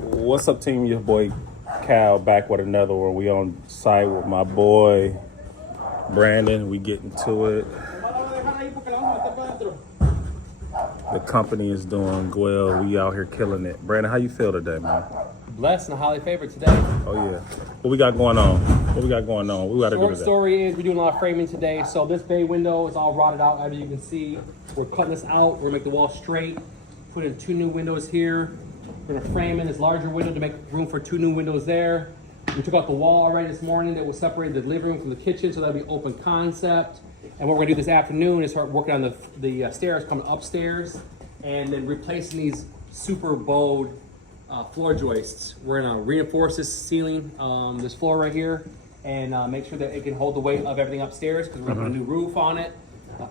What's up, team? Your boy Cal back with another one. We on site with my boy Brandon. We getting to it. The company is doing well. We out here killing it. Brandon, how you feel today, man? Blessed and highly favored today. Oh yeah. What we got going on? What we got going on? We got to do Short today. story is we're doing a lot of framing today. So this bay window is all rotted out, as you can see. We're cutting this out. We're gonna make the wall straight. Put in 2 new windows here. We're gonna frame in this larger window to make room for 2 new windows there. We took out the wall already this morning that will separate the living room from the kitchen, so that'll be open concept. And what we're gonna do this afternoon is start working on the stairs coming upstairs, and then replacing these super bowed floor joists. We're gonna reinforce this ceiling, this floor right here, and make sure that it can hold the weight of everything upstairs, because we're gonna put a new roof on it,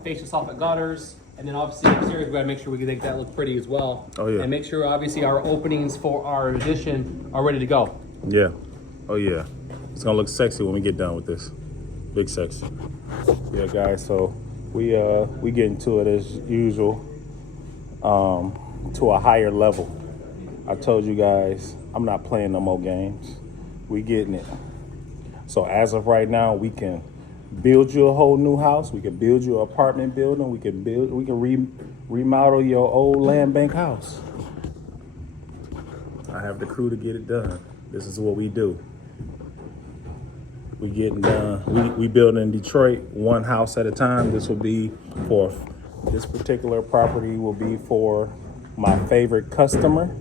facial soffit gutters, and then obviously upstairs we gotta make sure we can make that look pretty as well. Oh yeah. And make sure obviously our openings for our addition are ready to go. Yeah. Oh yeah. It's gonna look sexy when we get done with this. Big sexy. Yeah, guys. So we getting to it as usual, to a higher level. I told you guys I'm not playing no more games. We getting it. So as of right now, we can build you a whole new house. We can build you an apartment building. We can remodel your old land bank house. I have the crew to get it done. This is what we do. We getting done. We build in Detroit one house at a time. This particular property will be for my favorite customer.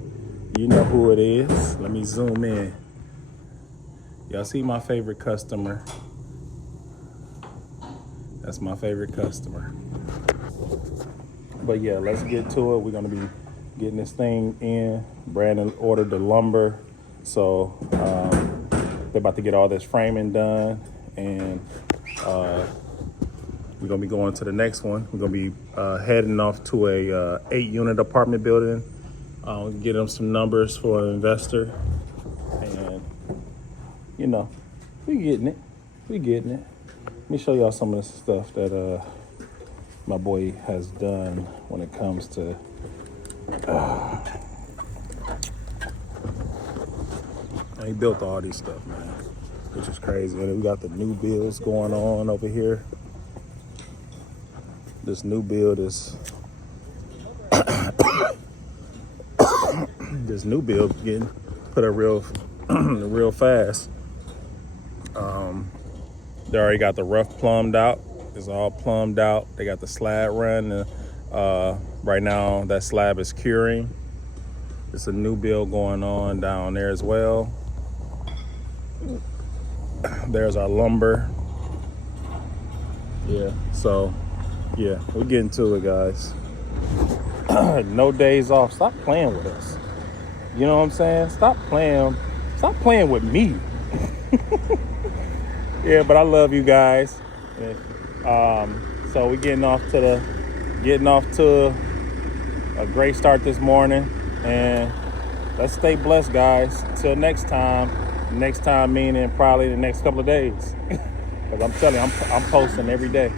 You know who it is. Let me zoom in. Y'all see my favorite customer? That's my favorite customer. But yeah, let's get to it. We're gonna be getting this thing in. Brandon ordered the lumber, so they're about to get all this framing done, and we're gonna be going to the next one. We're gonna be heading off to a 8-unit apartment building. Get them some numbers for an investor, and you know, we getting it. Let me show y'all some of the stuff that my boy has done when it comes to he built all these stuff, man, which is crazy. And we got the new builds going on over here. This new build is this new build getting put up real fast. They already got the rough plumbed out. It's all plumbed out. They got the slab run. Right now that slab is curing. It's a new build going on down there as well. There's our lumber. Yeah, so yeah, we're getting to it, guys. No days off. Stop playing with us. You know what I'm saying? Stop playing with me. Yeah, but I love you guys. So we're getting off to a great start this morning, and let's stay blessed, guys. Till next time. Next time meaning probably the next couple of days. Because I'm telling you, I'm posting every day.